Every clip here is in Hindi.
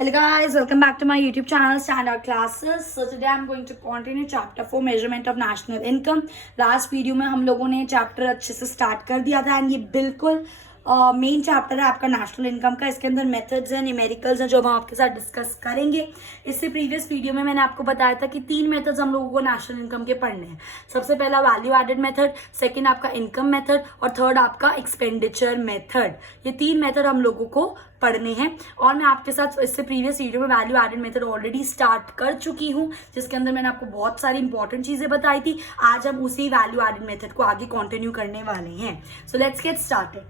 Hello guys, welcome back to my YouTube channel Standard Classes. So today I'm going to continue chapter 4 measurement of national income. Last video में हम लोगों ने चैप्टर अच्छे से स्टार्ट कर दिया था एंड ये बिल्कुल मेन चैप्टर है आपका नेशनल इनकम का. इसके अंदर मेथड्स हैं, न्यूमेरिकल्स हैं जो हम आपके साथ डिस्कस करेंगे. इससे प्रीवियस वीडियो में मैंने आपको बताया था कि 3 मेथड्स हम लोगों को नेशनल इनकम के पढ़ने हैं. सबसे पहला वैल्यू एडेड मेथड, सेकंड आपका इनकम मेथड और थर्ड आपका एक्सपेंडिचर मेथड. ये 3 मेथड हम लोगों को पढ़ने हैं और मैं आपके साथ इससे प्रीवियस वीडियो में value added method already start कर चुकी हूँ जिसके अंदर मैंने आपको बहुत सारी इंपॉर्टेंट चीजें बताई थी. आज हम उसी वैल्यू एडेड मेथड को आगे कंटिन्यू करने वाले हैं. So let's get started.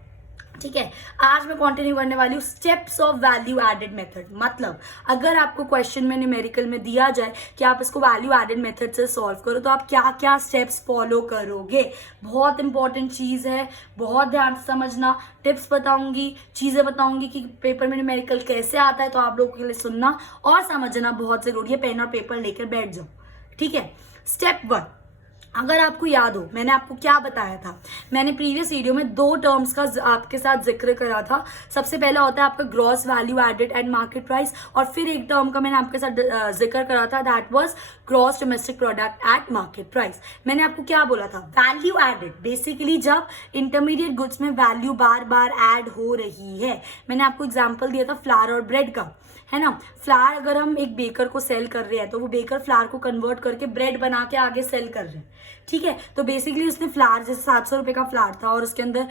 ठीक है, आज मैं कंटिन्यू करने वाली हूँ steps of value added method. मतलब अगर आपको क्वेश्चन में न्यूमेरिकल में दिया जाए कि आप इसको वैल्यू एडेड मेथड से सॉल्व करो तो आप क्या क्या स्टेप्स फॉलो करोगे. बहुत इंपॉर्टेंट चीज है, बहुत ध्यान से समझना. टिप्स बताऊंगी, चीजें बताऊंगी कि पेपर में न्यूमेरिकल कैसे आता है, तो आप लोगों के लिए सुनना और समझना बहुत जरूरी है. पेन और पेपर लेकर बैठ जाओ. ठीक है, स्टेप 1. अगर आपको याद हो मैंने आपको क्या बताया था, मैंने प्रीवियस वीडियो में 2 टर्म्स का आपके साथ जिक्र करा था. सबसे पहला होता है आपका gross value added at market price और फिर एक टर्म का मैंने आपके साथ जिक्र करा था, that was gross domestic product at market price. मैंने आपको क्या बोला था, वैल्यू एडेड बेसिकली जब इंटरमीडिएट गुड्स में वैल्यू बार बार ऐड हो रही है. मैंने आपको एग्जाम्पल दिया था फ्लावर और ब्रेड का, है ना. फ्लावर अगर हम एक बेकर को सेल कर रहे हैं तो वो बेकर फ्लावर को कन्वर्ट करके ब्रेड बना के आगे सेल कर रहे हैं. ठीक है, तो बेसिकली उसने फ्लावर जैसे 700 रुपए का फ्लावर था और उसके अंदर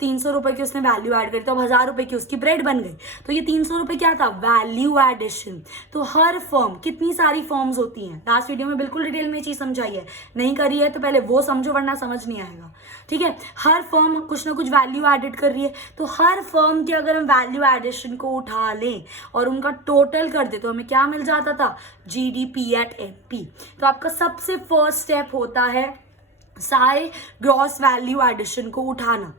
300 रुपए की उसने वैल्यू ऐड करी तो अब 1000 रुपए की उसकी ब्रेड बन गई. तो ये 300 रुपए क्या था, वैल्यू एडिशन. तो हर फर्म, कितनी सारी फर्म्स होती हैं, लास्ट वीडियो में बिल्कुल डिटेल में ये चीज समझाई है. नहीं करी है तो पहले वो समझो वरना समझ नहीं आएगा. ठीक है, हर फर्म कुछ ना कुछ वैल्यू एडेड कर रही है. तो हर फर्म की अगर हम वैल्यू एडिशन को उठा लें और उनका टोटल कर दे तो हमें क्या मिल जाता था, जीडीपी एट एमपी. तो आपका सबसे फर्स्ट स्टेप होता है सारे ग्रॉस वैल्यू एडिशन को उठाना.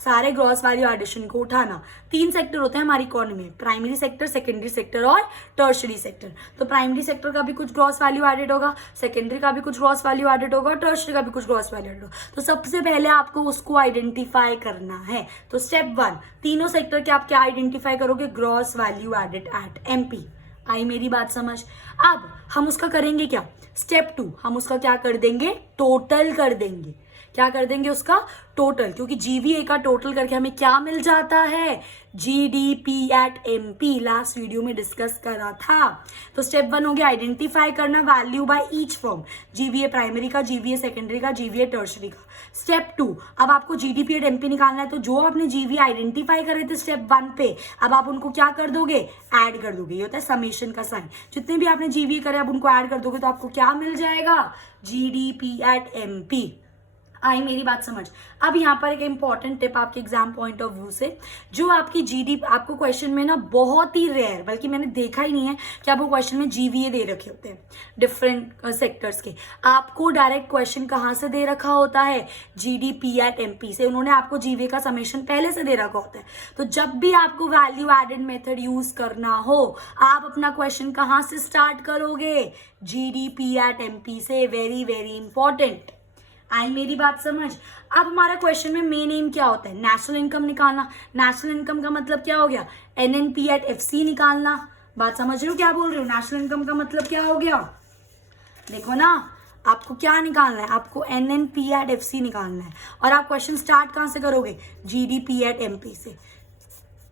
सारे ग्रॉस वैल्यू एडिशन को उठाना. 3 सेक्टर होते हैं हमारी इकोनॉमी में, प्राइमरी सेक्टर, सेकेंडरी सेक्टर और टर्शरी सेक्टर. तो प्राइमरी सेक्टर का भी कुछ ग्रॉस वैल्यू एडेड होगा, सेकेंडरी का भी कुछ ग्रॉस वैल्यू एडेड होगा, टर्शरी का भी कुछ ग्रॉस वैल्यू एडेड होगा. तो सबसे पहले आपको उसको आइडेंटिफाई करना है. तो स्टेप 1, तीनों सेक्टर के आप क्या आइडेंटिफाई करोगे, gross value added at MP. आई मेरी बात समझ. अब हम उसका करेंगे क्या, स्टेप 2, हम उसका क्या कर देंगे, टोटल कर देंगे. क्या कर देंगे उसका टोटल, क्योंकि जीवीए का टोटल करके हमें क्या मिल जाता है, GDP at MP. Last video में डिस्कस करा था. तो स्टेप 1 हो गया आइडेंटिफाई करना value by each firm, GVA primary का, जीवीए सेकेंडरी का, जीवीए टर्शरी का. स्टेप 2, अब आपको जीडीपी एट एमपी निकालना है. तो जो आपने जीवीए आइडेंटिफाई करे थे स्टेप 1 पे, अब आप उनको क्या कर दोगे, ऐड कर दोगे. ये होता है समेशन का साइन. जितने भी आपने जीवीए करे अब उनको ऐड कर दोगे तो आपको क्या मिल जाएगा, जीडीपी एट एमपी. आई मेरी बात समझ. अब यहाँ पर एक इंपॉर्टेंट टिप आपके एग्जाम पॉइंट ऑफ व्यू से, जो आपकी जीडीपी आपको क्वेश्चन में ना बहुत ही रेयर, बल्कि मैंने देखा ही नहीं है कि आपको क्वेश्चन में जीवीए दे रखे होते हैं डिफरेंट सेक्टर्स के. आपको डायरेक्ट क्वेश्चन कहाँ से दे रखा होता है, जीडीपी एट एमपी से. उन्होंने आपको जीवीए का समेशन पहले से दे रखा होता है. तो जब भी आपको वैल्यू एडेड मेथड यूज करना हो आप अपना क्वेश्चन कहाँ से स्टार्ट करोगे, जीडीपी एट एमपी से. Very very important. आई मेरी बात समझ. अब हमारा क्वेश्चन में मेन एम क्या होता है, नेशनल इनकम निकालना. नेशनल इनकम का मतलब क्या हो गया, एनएनपी एट एफसी निकालना. बात समझ रहे हो क्या बोल रही हूँ, नेशनल इनकम का मतलब क्या हो गया, देखो ना आपको क्या निकालना है, आपको एनएनपी एट एफसी निकालना है. और आप क्वेश्चन स्टार्ट कहाँ से करोगे, जीडीपी एट एमपी से.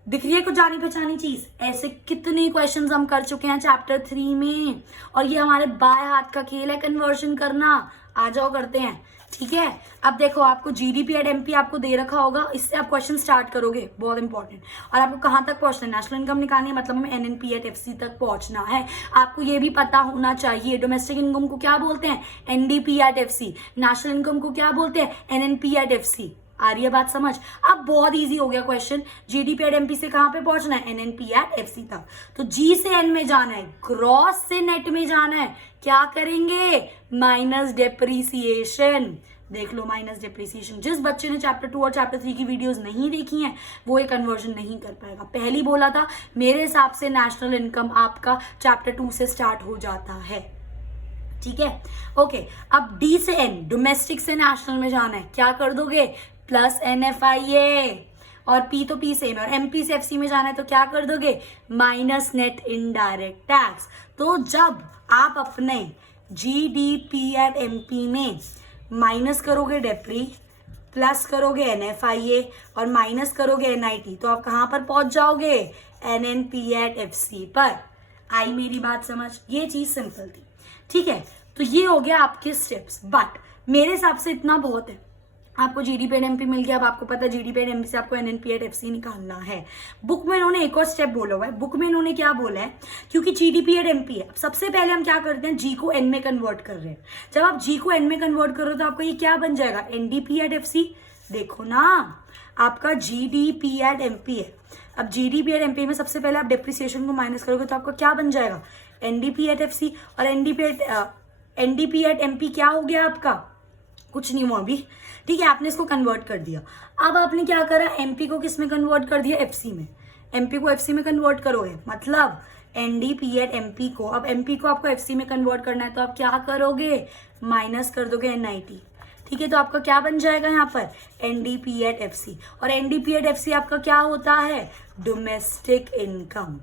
दिख रही है कुछ जानी पहचानी चीज. ऐसे कितने क्वेश्चंस हम कर चुके हैं चैप्टर 3 में और ये हमारे बाएं हाथ का खेल है कन्वर्शन करना. आ जाओ करते हैं. ठीक है, अब देखो आपको जीडीपी एट एमपी आपको दे रखा होगा, इससे आप क्वेश्चन स्टार्ट करोगे, बहुत इंपॉर्टेंट. और आपको कहाँ तक पहुंचना है, नेशनल इनकम निकालनी है, मतलब हमें एनएनपी एट एफसी तक पहुंचना है. आपको ये भी पता होना चाहिए डोमेस्टिक इनकम को क्या बोलते हैं, NDP at FC. National income को क्या बोलते हैं, एनएनपी एट एफसी. आ रही है बात समझ. अब बहुत इजी हो गया क्वेश्चन, जीडीपी एट एमपी से कहां पे पहुंचना है, एनएनपी एट एफसी तक. तो जी से एन में जाना है, ग्रॉस से नेट में जाना है. क्या करेंगे, माइनस डेप्रीसिएशन. देख लो माइनस डेप्रीसिएशन. जिस बच्चे ने चैप्टर 2 और चैप्टर 3 की वीडियोस नहीं देखी हैं वो ये कन्वर्जन नहीं कर पाएगा. पहली बोला था मेरे हिसाब से नेशनल इनकम आपका चैप्टर 2 से स्टार्ट हो जाता है. ठीक है, ओके. अब डी से एन, डोमेस्टिक से नेशनल में जाना है. क्या कर दोगे, प्लस एनएफआईए. और पी तो पी सेम है, और एमपी से एफसी में जाना है तो क्या कर दोगे, माइनस नेट इनडायरेक्ट टैक्स। तो जब आप अपने जीडीपी एट एमपी में माइनस करोगे डेप्री, प्लस करोगे एनएफआईए और माइनस करोगे एनआईटी, तो आप कहाँ पर पहुंच जाओगे, एनएनपी एट एफसी पर। आई मेरी बात समझ, ये चीज सिंपल थी, ठीक है। तो ये हो गया आपके स्टेप्स, बट मेरे हिसाब से इतना बहुत है। आपको जीडीपी एट एमपी मिल गया, अब आपको पता है जीडीपी एट एमपी से आपको एनएनपी एट एफसी निकालना है। बुक में इन्होंने एक और स्टेप बोला हुआ है, बुक में इन्होंने क्या बोला है, क्योंकि जीडीपी एट एमपी है, सबसे पहले हम क्या करते हैं, जी को एन में कन्वर्ट कर रहे हैं। जब आप जी को एन में कन्वर्ट करो तो आपको ये क्या बन जाएगा, एनडीपी एट एफसी। देखो ना, आपका जीडीपी एट एमपी है, अब जीडीपी एट एमपी में सबसे पहले आप डिप्रिसिएशन को माइनस करोगे तो आपका क्या बन जाएगा, एनडीपी एट एफसी। और एनडीपी एट एमपी क्या हो गया आपका, कुछ नहीं हुआ अभी, ठीक है, आपने इसको कन्वर्ट कर दिया। अब आपने क्या करा, एमपी को किस में कन्वर्ट कर दिया, एफसी में। एमपी को एफसी में कन्वर्ट करोगे, मतलब एनडीपी एट एमपी को, अब एमपी को आपको एफसी में कन्वर्ट करना है तो आप क्या करोगे, माइनस कर दोगे एनआईटी, ठीक है। तो आपका क्या बन जाएगा यहाँ पर, एनडीपी एट एफसी। और एनडीपी एट एफसी आपका क्या होता है, डोमेस्टिक इनकम।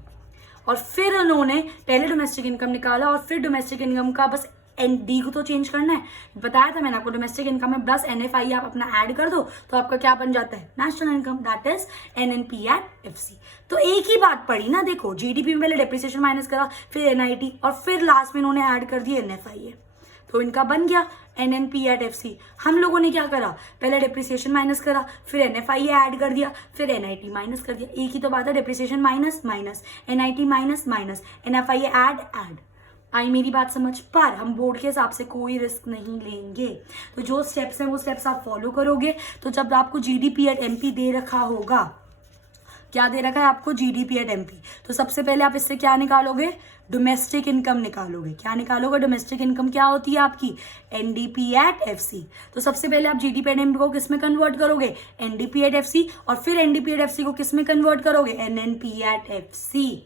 और फिर उन्होंने पहले डोमेस्टिक इनकम निकाला और फिर डोमेस्टिक इनकम का बस एन डी को तो चेंज करना है, बताया था मैंने आपको, डोमेस्टिक इनकम में प्लस एनएफआई आप अपना ऐड कर दो तो आपका क्या बन जाता है, national income, that is NNP at FC. तो एक ही बात पड़ी ना, देखो जीडीपी में पहले डेप्रिसिएशन माइनस करा, फिर एनआईटी और फिर लास्ट में इन्होंने ऐड कर दिया एनएफआई, तो इनका बन गया एनएनपी एट एफसी। हम लोगों ने क्या करा, पहले डेप्रिसिएशन माइनस करा, फिर एनएफआई ऐड कर दिया, फिर एनआईटी माइनस कर दिया। एक ही तो बात है, depreciation minus minus, NIT minus minus, NFI add add. आई मेरी बात समझ, पर हम बोर्ड के हिसाब से कोई रिस्क नहीं लेंगे। तो जो स्टेप्स हैं वो स्टेप्स आप फॉलो करोगे। तो जब आपको जीडीपी एट एमपी दे रखा होगा, क्या दे रखा है आपको, जीडीपी एट एमपी, तो सबसे पहले आप इससे क्या निकालोगे, डोमेस्टिक इनकम निकालोगे। क्या निकालोगे, डोमेस्टिक इनकम क्या होती है आपकी, एनडीपी एट एफसी। तो सबसे पहले आप जीडीपी एट एमपी को किस में कन्वर्ट करोगे, एनडीपी एट एफसी, और फिर एनडीपी एट एफसी को किस में कन्वर्ट करोगे, एनएनपी एट एफसी।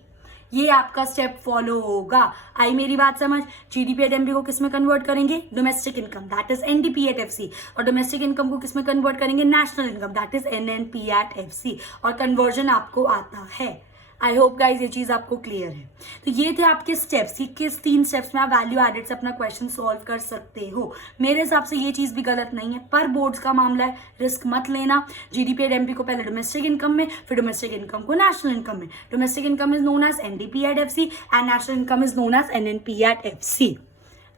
ये आपका स्टेप फॉलो होगा। आई मेरी बात समझ, जीडीपी एट एमपी को किस में कन्वर्ट करेंगे, domestic income, that is NDP at FC. और डोमेस्टिक इनकम को किस में कन्वर्ट करेंगे, national income, that is NNP at FC. और कन्वर्जन आपको आता है। आई होप गाइज ये चीज आपको क्लियर है। तो ये थे आपके स्टेप्स, ये किस 3 स्टेप्स में आप वैल्यू एडेड से अपना क्वेश्चन सॉल्व कर सकते हो। मेरे हिसाब से ये चीज भी गलत नहीं है, पर बोर्ड्स का मामला है, रिस्क मत लेना। जीडीपी एट एमपी को पहले डोमेस्टिक इनकम में, फिर डोमेस्टिक इनकम को नेशनल इनकम में। Domestic income is known as NDP at FC and national income is known as NNP at FC.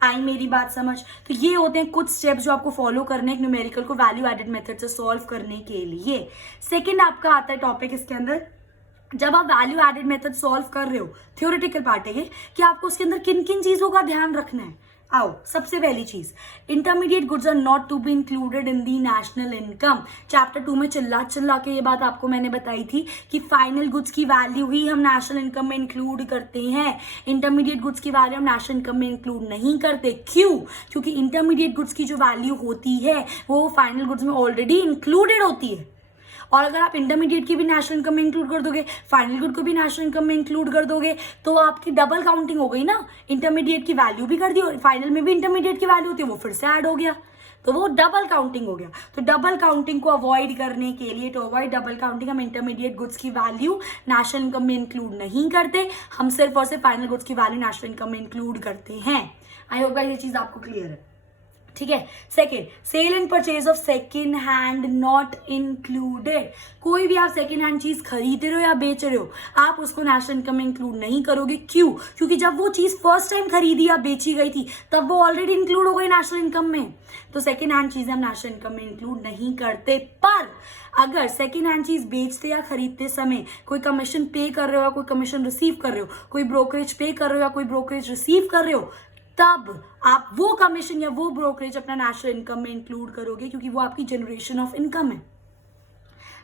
आई मेरी बात समझ। तो ये होते हैं कुछ स्टेप्स जो आपको फॉलो करने हैं न्यूमेरिकल को वैल्यू एडेड मेथड से सॉल्व करने के लिए। सेकेंड आपका आता है टॉपिक इसके अंदर, जब आप वैल्यू एडेड मेथड सॉल्व कर रहे हो, थ्योरेटिकल पार्ट है ये, कि आपको उसके अंदर किन किन चीजों का ध्यान रखना है। आओ, सबसे पहली चीज, intermediate goods are not to be included in the national income. Chapter 2 में चिल्ला के ये बात आपको मैंने बताई थी कि फाइनल गुड्स की वैल्यू ही हम नेशनल इनकम में इंक्लूड करते हैं, इंटरमीडिएट गुड्स की वैल्यू हम नेशनल इनकम में इंक्लूड नहीं करते। क्यों? क्योंकि इंटरमीडिएट गुड्स की जो वैल्यू होती है वो फाइनल गुड्स में ऑलरेडी इंक्लूडेड होती है। और अगर आप इंटरमीडिएट की भी नेशनल इनकम में इंक्लूड कर दोगे, फाइनल गुड को भी नेशनल इनकम में इंक्लूड कर दोगे, तो आपकी डबल काउंटिंग हो गई ना। इंटरमीडिएट की वैल्यू भी कर दी और फाइनल में भी इंटरमीडिएट की वैल्यू होती है, वो फिर से ऐड हो गया, तो वो डबल काउंटिंग हो गया। तो डबल काउंटिंग को अवॉइड करने के लिए, टू अवॉइड डबल काउंटिंग, हम इंटरमीडिएट गुड्स की वैल्यू नेशनल इनकम में इंक्लूड नहीं करते, हम सिर्फ और सिर्फ फाइनल गुड्स की वैल्यू नेशनल इनकम में इंक्लूड करते हैं। आई होप गाइस ये चीज आपको क्लियर है, ठीक है। Second, sale and purchase of second hand not included. कोई भी आप सेकेंड हैंड चीज खरीद रहे हो या बेच रहे हो, आप उसको नेशनल इनकम में इंक्लूड नहीं करोगे। क्यों? क्योंकि जब वो चीज फर्स्ट टाइम खरीदी या बेची गई थी तब वो ऑलरेडी इंक्लूड हो गई नेशनल इनकम में। तो सेकेंड हैंड चीजें हम नेशनल इनकम में इंक्लूड नहीं करते। पर अगर सेकेंड हैंड चीज बेचते या खरीदते समय कोई कमीशन पे कर रहे हो या कोई कमीशन रिसीव कर रहे हो, कोई ब्रोकरेज पे कर रहे हो या कोई ब्रोकरेज रिसीव कर रहे हो, तब आप वो कमीशन या वो ब्रोकरेज अपना नेशनल इनकम में इंक्लूड करोगे, क्योंकि वो आपकी जनरेशन ऑफ इनकम है।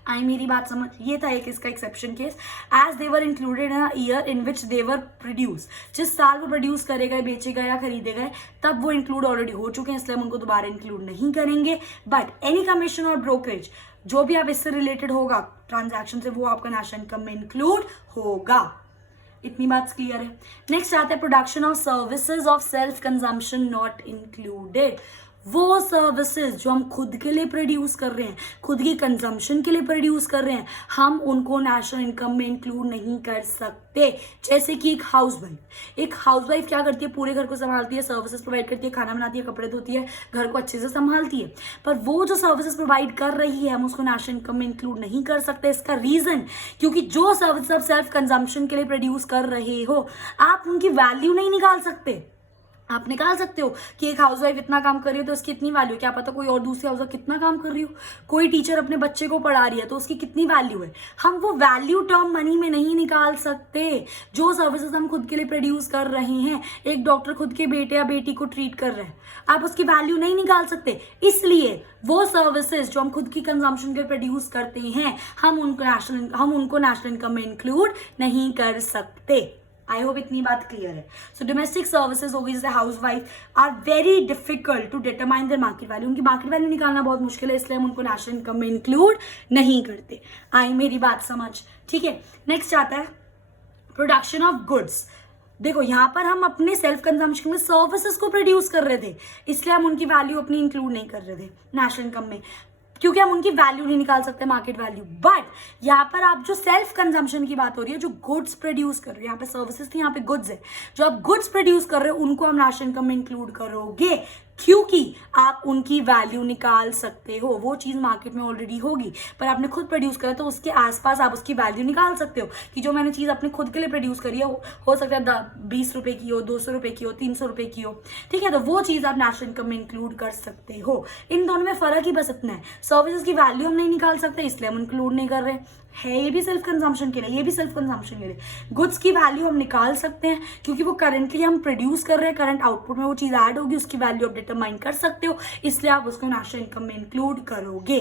आई मेरी बात समझ। ये था एक इसका exception case, as they were included in a year in which they were produce. जिस साल वो प्रोड्यूस करे गए, बेचे गए या खरीदे गए, तब वो इंक्लूड ऑलरेडी हो चुके हैं, इसलिए हम उनको दोबारा इंक्लूड नहीं करेंगे। बट एनी कमीशन और ब्रोकरेज जो भी आप इससे रिलेटेड होगा ट्रांजैक्शन से, वो आपका नेशनल इनकम में इंक्लूड होगा। इतनी बात क्लियर है। नेक्स्ट आता है production of services of self consumption not included. वो सर्विसेज जो हम खुद के लिए प्रोड्यूस कर रहे हैं, खुद की कंजम्पशन के लिए प्रोड्यूस कर रहे हैं, हम उनको नेशनल इनकम में इंक्लूड नहीं कर सकते। जैसे कि एक हाउसवाइफ क्या करती है, पूरे घर को संभालती है, सर्विसेज प्रोवाइड करती है, खाना बनाती है, कपड़े धोती है, घर को अच्छे से संभालती है, पर वो जो सर्विसेज प्रोवाइड कर रही है हम उसको नेशनल इनकम में इंक्लूड नहीं कर सकते। इसका रीजन, क्योंकि जो सर्विस आप सेल्फ कंजम्पशन के लिए प्रोड्यूस कर रहे हो, आप उनकी वैल्यू नहीं निकाल सकते। आप निकाल सकते हो कि एक हाउसवाइफ इतना काम कर रही है तो उसकी इतनी वैल्यू, क्या पता कोई और दूसरी हाउसवाइफ कितना काम कर रही हो, कोई टीचर अपने बच्चे को पढ़ा रही है तो उसकी कितनी वैल्यू है। हम वो वैल्यू टर्म मनी में नहीं निकाल सकते। जो सर्विसेज हम खुद के लिए प्रोड्यूस कर रहे हैं, एक डॉक्टर खुद के बेटे या बेटी को ट्रीट कर रहे हैं, आप उसकी वैल्यू नहीं निकाल सकते। इसलिए वो सर्विसेज जो हम खुद की कंजम्पशन के प्रोड्यूस करते हैं, हम उनको नेशनल इनकम में इंक्लूड नहीं कर सकते। आई होप इतनी बात क्लियर है। सो डोमेस्टिक सर्विसेज हो गई, जैसे house wife, are very difficult to determine their market value. उनकी मार्केट वैल्यू निकालना बहुत मुश्किल है, इसलिए हम उनको नेशनल इनकम में इंक्लूड नहीं करते। आई मेरी बात समझ, ठीक है। नेक्स्ट आता है प्रोडक्शन ऑफ गुड्स। देखो यहाँ पर हम अपने सेल्फ कंजम्पशन में सर्विसेज को प्रोड्यूस कर रहे थे, इसलिए हम उनकी वैल्यू अपनी इंक्लूड नहीं कर रहे थे नेशनल इनकम में, क्योंकि हम उनकी वैल्यू नहीं निकाल सकते, मार्केट वैल्यू। बट यहाँ पर आप जो सेल्फ कंजम्पशन की बात हो रही है, जो गुड्स प्रोड्यूस कर रहे हो, यहाँ पे सर्विसेज थी, यहाँ पे गुड्स है, जो आप गुड्स प्रोड्यूस कर रहे हो उनको हम नेशनल इनकम में इंक्लूड करोगे, क्योंकि आप उनकी वैल्यू निकाल सकते हो। वो चीज मार्केट में ऑलरेडी होगी, पर आपने खुद प्रोड्यूस करा तो उसके आसपास आप उसकी वैल्यू निकाल सकते हो कि जो मैंने चीज अपने खुद के लिए प्रोड्यूस करी है, हो सकता है 20 रुपए की हो, 200 रुपए की हो, 300 रुपए की हो, ठीक है, तो वो चीज आप नेशनल इनकम में इंक्लूड कर सकते हो। इन दोनों में फर्क ही बस इतना है, सर्विसेज की वैल्यू हम नहीं निकाल सकते इसलिए हम इंक्लूड नहीं कर रहे है, ये भी सेल्फ कंजम्पशन के लिए, ये भी सेल्फ कंजम्पशन के लिए। गुड्स की वैल्यू हम निकाल सकते हैं क्योंकि वो करंटली हम प्रोड्यूस कर रहे हैं, करंट आउटपुट में वो चीज ऐड होगी, उसकी वैल्यू आप डिटरमाइन कर सकते हो, इसलिए आप उसको नेशनल इनकम में इंक्लूड करोगे।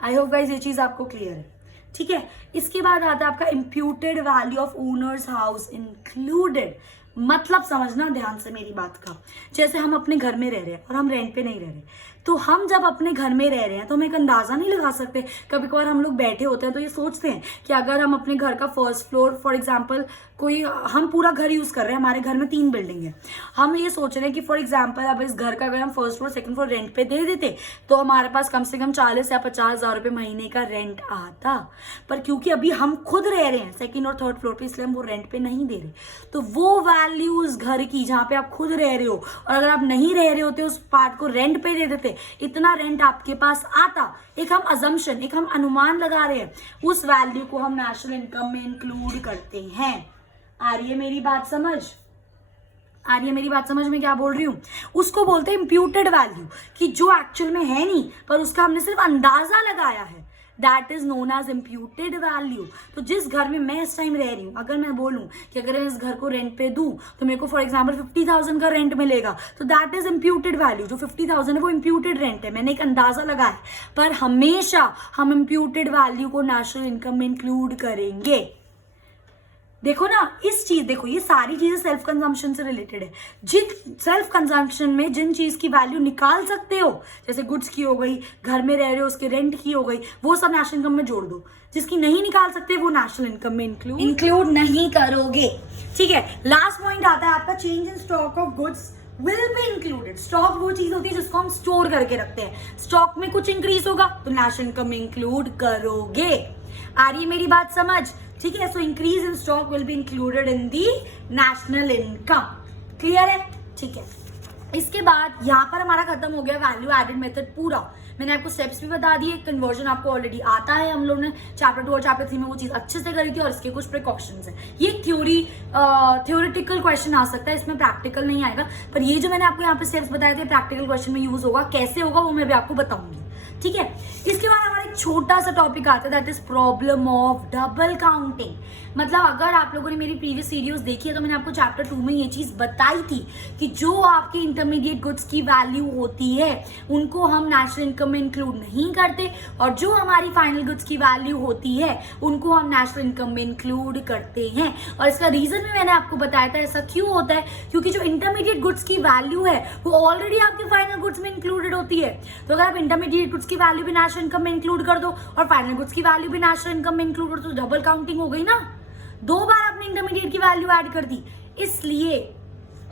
आई होप गाइस ये चीज आपको क्लियर है, ठीक है। इसके बाद आता है आपका imputed value of owners house included. मतलब समझना ध्यान से मेरी बात का, जैसे हम अपने घर में रह रहे हैं और हम रेंट पे नहीं रह रहे, तो हम जब अपने घर में रह रहे हैं तो हम एक अंदाजा नहीं लगा सकते। कभी कभार हम लोग बैठे होते हैं तो ये सोचते हैं कि अगर हम अपने घर का फर्स्ट फ्लोर, फॉर एग्जांपल कोई, हम पूरा घर यूज कर रहे हैं, हमारे घर में 3 बिल्डिंग है, हम ये सोच रहे हैं कि फॉर एग्जांपल अब इस घर का अगर हम first floor second floor rent पे दे देते तो हमारे पास कम से कम 40 या 50 हजार रुपये महीने का रेंट आता। पर क्योंकि अभी हम खुद रह रहे हैं सेकंड और थर्ड फ्लोर पे, इसलिए हम वो रेंट पे नहीं दे रहे। तो वो वैल्यूज घर की जहाँ पे आप खुद रह रहे हो, और अगर आप नहीं रह रहे होते उस पार्ट को रेंट पे दे देते, इतना रेंट आपके पास आता। एक हम अजम्पशन, एक हम अनुमान लगा रहे हैं, उस वैल्यू को हम नेशनल इनकम में इंक्लूड करते हैं। आ रही है मेरी बात समझ? आ रही है मेरी बात समझ में क्या बोल रही हूं? उसको बोलते हैं इम्प्यूटेड वैल्यू, कि जो एक्चुअल में है नहीं पर उसका हमने सिर्फ अंदाजा लगाया है, that is known as imputed value. तो जिस घर में मैं इस टाइम रह रही हूँ, अगर मैं बोलूँ कि अगर मैं इस घर को रेंट पे दूं तो मेरे को फॉर एग्जांपल 50,000 का रेंट मिलेगा, तो दैट इज इम्प्यूटेड वैल्यू। जो 50,000 है वो इम्प्यूटेड रेंट है, मैंने एक अंदाजा लगाया। पर हमेशा हम इम्प्यूटेड वैल्यू को नेशनल इनकम में इंक्लूड करेंगे। देखो ना, इस चीज देखो, ये सारी चीजें सेल्फ कंजम्पशन से रिलेटेड है। जिन सेल्फ कंजम्पशन में जिन चीज की वैल्यू निकाल सकते हो, जैसे गुड्स की हो गई, घर में रह रहे हो उसके रेंट की हो गई, वो सब नेशनल इनकम में जोड़ दो। जिसकी नहीं निकाल सकते वो नेशनल इनकम में इंक्लूड नहीं करोगे, ठीक है। लास्ट पॉइंट आता है आपका change in stock of goods will be included. Stock वो चीज होती है जिसको हम स्टोर करके रखते हैं, स्टॉक में कुछ इंक्रीज होगा तो नेशनल इनकम में इंक्लूड करोगे। आ रही है मेरी बात समझ? ठीक है। So increase in stock will be included in the national income. Clear है? ठीक है। इसके बाद यहाँ पर हमारा खत्म हो गया वैल्यू एडेड मेथड पूरा। मैंने आपको स्टेप्स भी बता दिए, कन्वर्जन आपको ऑलरेडी आता है, हम लोगों ने चैप्टर 2 और चैप्टर 3 में वो चीज अच्छे से करी थी, और इसके कुछ प्रिकॉशंस है। ये थ्योरेटिकल क्वेश्चन आ सकता है, इसमें प्रैक्टिकल नहीं आएगा, पर ये जो मैंने आपको यहाँ पे स्टेप्स बताए थे प्रैक्टिकल क्वेश्चन में यूज होगा। कैसे होगा वो मैं भी आपको बताऊंगी, ठीक है। इसके बाद हमारा एक छोटा सा टॉपिक आता है, that is problem of double counting. मतलब अगर आप लोगों ने मेरी प्रीवियस वीडियोस देखी है तो मैंने आपको चैप्टर 2 में ये चीज बताई थी कि जो आपके इंटरमीडिएट गुड्स की वैल्यू होती है उनको हम नेशनल इनकम में इंक्लूड नहीं करते, और जो हमारी फाइनल गुड्स की वैल्यू होती है उनको हम नेशनल इनकम में इंक्लूड करते हैं। और इसका रीजन भी मैंने आपको बताया था। ऐसा क्यों होता है? क्योंकि जो इंटरमीडिएट गुड्स की वैल्यू है वो ऑलरेडी आपके फाइनल गुड्स में इंक्लूडेड होती है। तो अगर आप इंटरमीडिएट गुड्स की वैल्यू भी नेशनल इनकम में इंक्लूड कर दो और फाइनल गुड्स की वैल्यू भी नेशनल इनकम में इंक्लूड कर दो, तो डबल काउंटिंग हो गई ना, 2 बार आपने इंटरमीडिएट की वैल्यू ऐड कर दी। इसलिए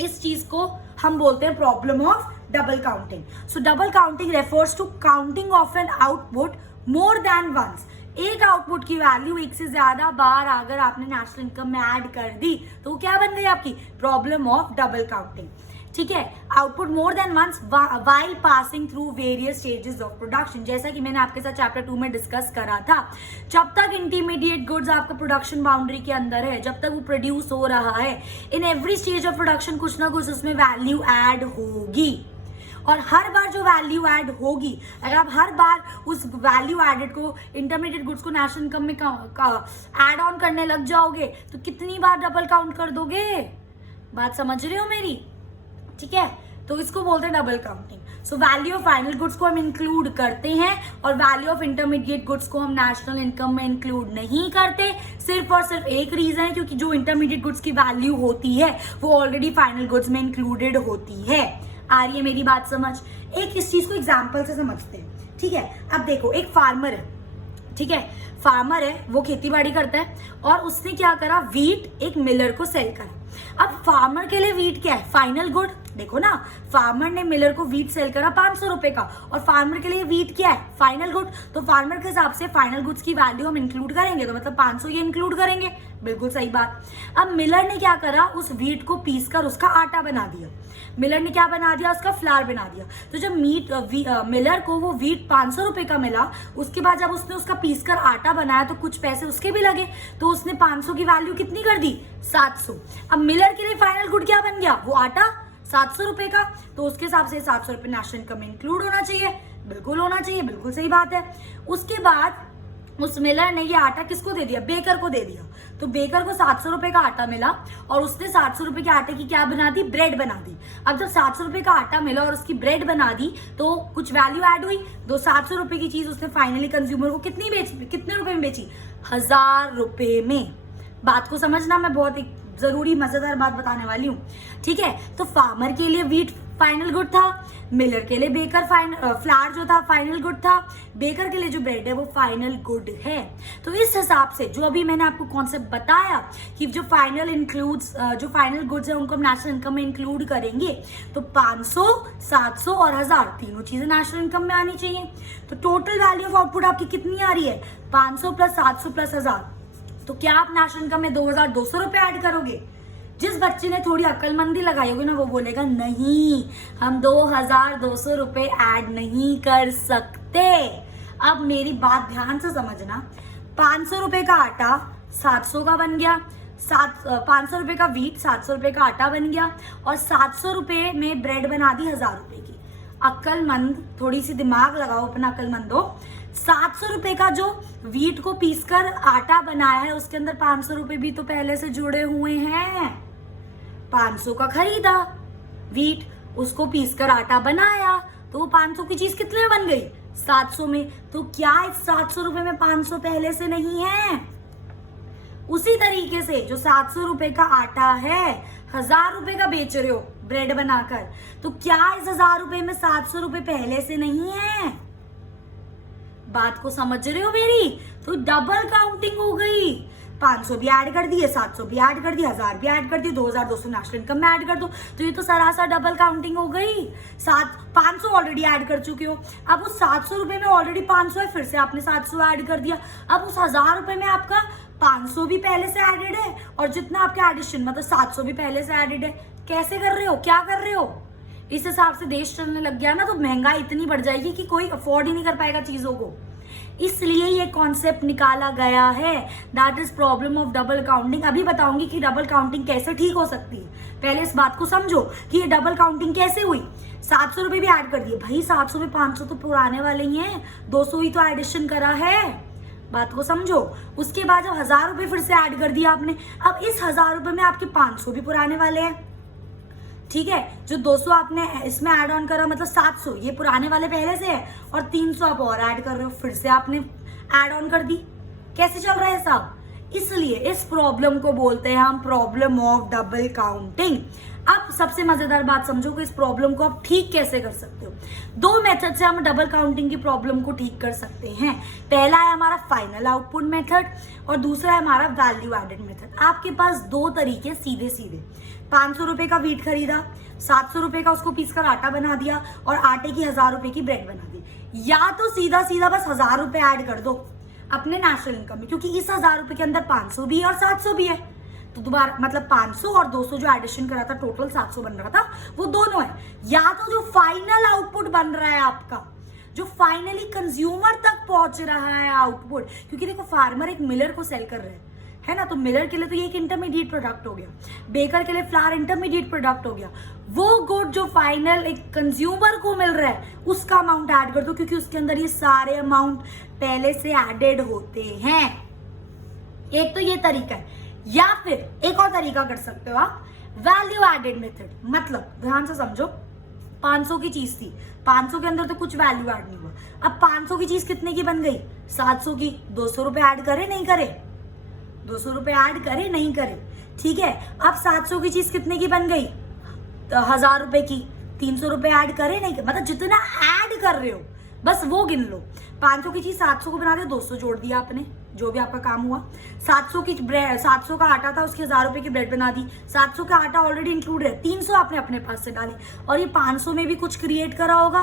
इस चीज को हम बोलते हैं problem of double counting. So double counting refers to counting of an output more than once. एक आउटपुट की वैल्यू एक से ज्यादा बार अगर आपने नेशनल इनकम में ऐड कर दी तो वो क्या बन गई आपकी प्रॉब्लम ऑफ डबल काउंटिंग. ठीक है, output more than once while passing through various stages of production. जैसा कि मैंने आपके साथ चैप्टर 2 में डिस्कस करा था, जब तक इंटरमीडिएट गुड्स आपका प्रोडक्शन बाउंड्री के अंदर है, जब तक वो प्रोड्यूस हो रहा है, in every stage of production कुछ ना कुछ उसमें वैल्यू ऐड होगी. और हर बार जो वैल्यू ऐड होगी, अगर आप हर बार उस वैल्यू एडेड को इंटरमीडिएट गुड्स को नेशनल इनकम में ऐड ऑन करने लग जाओगे तो कितनी बार डबल काउंट कर दोगे. बात समझ रहे हो मेरी. ठीक है, तो इसको बोलते हैं double counting. So value of final goods को हम इंक्लूड करते हैं और वैल्यू ऑफ इंटरमीडिएट गुड्स को हम नेशनल इनकम में इंक्लूड नहीं करते. सिर्फ और सिर्फ एक रीजन है, क्योंकि जो इंटरमीडिएट गुड्स की वैल्यू होती है वो ऑलरेडी फाइनल गुड्स में इंक्लूडेड होती है. आ रही है मेरी बात समझ. एक इस चीज को एग्जाम्पल से समझते हैं. ठीक है, अब देखो एक फार्मर है. ठीक है, फार्मर है, वो खेती बाड़ी करता है और उसने क्या करा, वीट एक मिलर को सेल करा. अब फार्मर के लिए वीट क्या है, फाइनल गुड. देखो ना, फार्मर ने मिलर को वीट सेल करा 500 रुपए का और फार्मर के लिए वीट क्या है, फाइनल गुड. तो फार्मर के हिसाब से फाइनल गुड्स की वैल्यू हम इंक्लूड करेंगे, तो मतलब 500 ये इंक्लूड करेंगे. बिल्कुल सही बात. अब मिलर ने क्या करा, उस वीट को पीस कर उसका आटा बना दिया. मिलर ने क्या बना दिया, उसका फ्लावर बना दिया. तो जब मिलर को वो वीट 500 रुपए का मिला, उसके बाद जब उसने उसका पीस कर आटा बनाया तो कुछ पैसे उसके भी लगे, तो उसने 500 की वैल्यू कितनी कर दी, 700. अब मिलर के लिए फाइनल गुड क्या बन गया, वो आटा 700 रुपए का. तो उसके हिसाब से 700 रुपए नेशनल इनकम में इंक्लूड होना चाहिए. बिल्कुल होना चाहिए, बिल्कुल सही बात है. उसके बाद उस मिलर ने ये आटा किसको दे दिया, बेकर को दे दिया. तो बेकर को 700 रुपए का आटा मिला और उसने 700 रुपए के आटे की क्या बना दी, ब्रेड बना दी. अब जब 700 रुपए का आटा मिला और उसकी ब्रेड बना दी तो कुछ वैल्यू ऐड हुई. तो 700 रुपए की चीज उसने फाइनली कंज्यूमर को कितने रुपए में बेची, 1000 रुपए में. बात को समझना, मैं बहुत एक जरूरी मजेदार बात बताने वाली हूँ. ठीक है, तो फार्मर के लिए वीट फाइनल गुड था, मिलर के लिए बेकर फ्लावर जो था फाइनल गुड था, बेकर के लिए जो ब्रेड है वो फाइनल गुड है. तो इस हिसाब से जो अभी मैंने आपको कॉन्सेप्ट बताया कि जो फाइनल गुड्स है उनको हम नेशनल इनकम में इंक्लूड करेंगे, तो 500, 700 और 1000 तीनों चीजें नेशनल इनकम में आनी चाहिए. तो टोटल वैल्यू ऑफ आउटपुट आपकी कितनी आ रही है, 500 प्लस 700 प्लस 1000. तो क्या आप नेशनल इनकम में 2200 रुपए ऐड करोगे. जिस बच्चे ने थोड़ी अक्लमंदी लगाई होगी ना वो बोलेगा नहीं, हम 2200 रुपए ऐड नहीं कर सकते. अब मेरी बात ध्यान से समझना, 500 रुपए का आटा 700 का बन गया, 500 रुपए का वीट 700 रुपए का आटा बन गया और 700 रुपए में ब्रेड बना दी 1000 रुपए की. अक्लमंद, थोड़ी सी दिमाग लगाओ अपना अक्लमंदो. 700 रुपए का जो वीट को पीसकर आटा बनाया है उसके अंदर 500 रुपए भी तो पहले से जुड़े हुए हैं. 500 का खरीदा वीट, उसको पीसकर आटा बनाया, तो 500 की चीज कितने में बन गई, 700 में. तो क्या इस 700 रुपए में 500 पहले से नहीं है. उसी तरीके से जो 700 रुपए का आटा है 1000 रुपए का बेच रहे हो ब्रेड बनाकर, तो क्या इस 1000 रुपए में 700 रुपए पहले से नहीं है. बात को समझ रहे हो मेरी. तो डबल काउंटिंग हो गई. 500 भी ऐड कर दिए, 700 भी ऐड कर दिए, 1000 भी ऐड कर दिए, 2200 नेशनल इनकम में ऐड कर दो. तो ये तो सरासर डबल काउंटिंग हो गई. 500 ऑलरेडी ऐड कर चुके हो. अब उस 700 रुपए में ऑलरेडी 500 है, फिर से आपने 700 ऐड कर दिया. अब उस 1000 रुपए में आपका 500 भी पहले से एडेड है और जितना आपका एडिशन मतलब 700 भी पहले से एडेड है. कैसे कर रहे हो, क्या कर रहे हो. इस हिसाब से देश चलने लग गया ना तो महंगाई इतनी बढ़ जाएगी कि कोई अफोर्ड ही नहीं कर पाएगा चीजों को. इसलिए ये कॉन्सेप्ट निकाला गया है. That is problem of double counting. अभी बताऊंगी कि डबल काउंटिंग कैसे ठीक हो सकती है. पहले इस बात को समझो कि ये डबल काउंटिंग कैसे हुई. 700 रुपए भी ऐड कर दिए भाई, 700 में 500 तो पुराने वाले ही हैं, 200 ही तो एडिशन करा है. बात को समझो. उसके बाद जब 1000 रुपए फिर से ऐड कर दिया आपने, अब इस 1000 रुपए में आपके 500 भी पुराने वाले हैं. ठीक है, जो 200 आपने इसमें ऐड ऑन करा मतलब 700 ये पुराने वाले पहले से है और 300 आप और ऐड कर रहे हो, फिर से आपने ऐड ऑन कर दी. कैसे चल रहा है साहब. इसलिए इस प्रॉब्लम को बोलते हैं हम प्रॉब्लम ऑफ डबल काउंटिंग। अब सबसे मजेदार बात समझो कि इस प्रॉब्लम को आप ठीक कैसे कर सकते हो। दो मेथड से हम डबल काउंटिंग की प्रॉब्लम को ठीक कर सकते हैं। पहला है हमारा फाइनल आउटपुट मेथड और दूसरा है हमारा वैल्यू एडेड मेथड। आपके पास दो तरीके सीधे सीधे, 500 रुपए का व्हीट खरीदा, 700 रुपए का उसको पीस कर आटा बना दिया और आटे की 1000 रुपए की ब्रेड बना दी। या तो सीधा सीधा बस 1000 रुपए ऐड कर दो अपने नेशनल इनकम में, क्योंकि इस 1000 रुपए के अंदर 500 भी है और 700 भी है, तो दोबारा मतलब 500 और 200 जो एडिशन करा था टोटल 700 बन रहा था, वो दोनों है। या तो जो फाइनल आउटपुट बन रहा है आपका, जो फाइनली कंज्यूमर तक पहुंच रहा है आउटपुट, क्योंकि देखो फार्मर एक मिलर को सेल कर रहे हैं, है ना, तो मिलर के लिए तो ये एक इंटरमीडिएट प्रोडक्ट हो गया, बेकर के लिए फ्लावर इंटरमीडिएट प्रोडक्ट हो गया। वो गुड जो फाइनल एक कंज्यूमर को मिल रहा है उसका अमाउंट ऐड कर दो, क्योंकि उसके अंदर ये सारे अमाउंट पहले से एडेड होते हैं। एक तो ये तरीका है, या फिर एक और तरीका कर सकते हो आप, वैल्यू एडेड मेथड। मतलब ध्यान से समझो, 500 की चीज थी, 500 के अंदर तो कुछ वैल्यू ऐड नहीं हुआ। अब 500 की चीज कितने की बन गई, 700 की। 200 रुपए ऐड करे नहीं करे, 200 रुपए ऐड करे नहीं करे, ठीक है। अब 700 की चीज कितने की बन गई, 1000 रुपए की। 300 रुपए ऐड करे नहीं करे, मतलब जितना ऐड कर रहे हो बस वो गिन लो। 500 की चीज 700 को बना दिया, 200 जोड़ दिया आपने, जो भी आपका काम हुआ। 700 का आटा था, उसकी 1000 रुपए की ब्रेड बना दी। 700 का आटा ऑलरेडी इंक्लूड है, 300 आपने अपने पास से डाले, और ये 500 में भी कुछ क्रिएट करा होगा,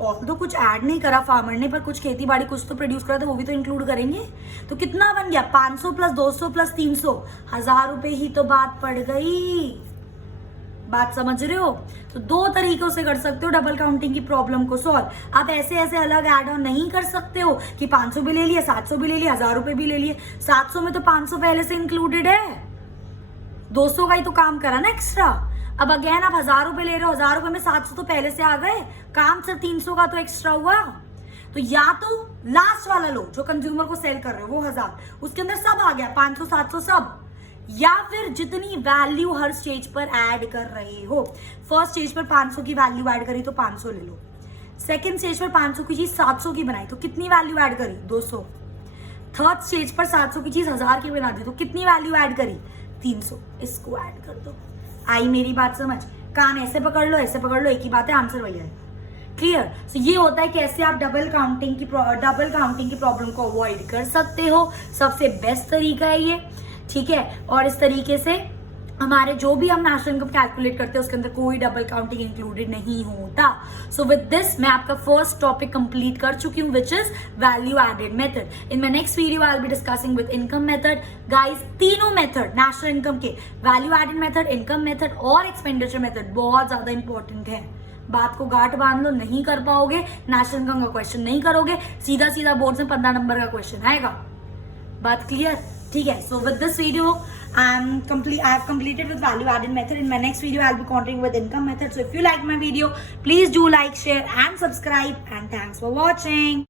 और तो कुछ ऐड नहीं करा फार्मर ने, पर कुछ खेती बाड़ी कुछ तो प्रोड्यूस करा था, वो भी तो इंक्लूड करेंगे। तो कितना बन गया, 500 प्लस 200 प्लस 300, 1000 रुपए ही तो बात पड़ गई। बात समझ रहे हो। तो दो तरीकों से कर सकते हो डबल काउंटिंग की प्रॉब्लम को सॉल्व। आप ऐसे ऐसे अलग ऐड ऑन नहीं कर सकते हो कि 500 भी ले लिए, 700 भी ले लिए, 1000 रुपए भी ले लिए। 700 में तो 500 पहले से इंक्लूडेड है, 200 का ही तो काम करा ना एक्स्ट्रा। अब अगेन आप 1000 रुपए ले रहे हो, 1000 रुपए में 700 तो पहले से आ गए, काम सिर्फ 300 का तो एक्स्ट्रा हुआ। तो या तो लास्ट वाला लो जो कंज्यूमर को सेल कर रहे हो, वो 1000, उसके अंदर सब आ गया, 500 700 सब। या फिर जितनी वैल्यू हर स्टेज पर ऐड कर रहे हो। फर्स्ट स्टेज पर 500 की वैल्यू ऐड करी तो 500 ले लो। सेकंड स्टेज पर 500 की चीज 700 की बनाई तो कितनी वैल्यू ऐड करी, 200। थर्ड स्टेज पर 700 की चीज 1000 की बना दी तो कितनी वैल्यू ऐड करी, 300। इसको ऐड कर दो। आई मेरी बात समझ, कान ऐसे पकड़ लो, ऐसे पकड़ लो, एक ही बात है, आंसर वही आएगा। क्लियर। सो ये होता है कैसे आप डबल काउंटिंग की प्रॉब्लम को अवॉइड कर सकते हो। सबसे बेस्ट तरीका है ये, ठीक है। और इस तरीके से हमारे जो भी हम नेशनल इनकम कैलकुलेट करते हैं उसके अंदर कोई डबल काउंटिंग इंक्लूडेड नहीं होता। सो विद दिस मैं आपका फर्स्ट टॉपिक कंप्लीट कर चुकी हूँ, which is value added method. In my next video I will be discussing with income method. Guys तीनों मेथड नेशनल इनकम के, value added method, income method और एक्सपेंडिचर मेथड बहुत ज्यादा इंपॉर्टेंट है। बात को गांठ बांध लो, नहीं कर पाओगे नेशनल इनकम का क्वेश्चन नहीं करोगे, सीधा सीधा बोर्ड में 15 नंबर का क्वेश्चन आएगा। बात क्लियर, ठीक है। So with this video I have completed with value added method. In my next video I'll be continuing with income method. So if you like my video, please do like, share and subscribe, and thanks for watching.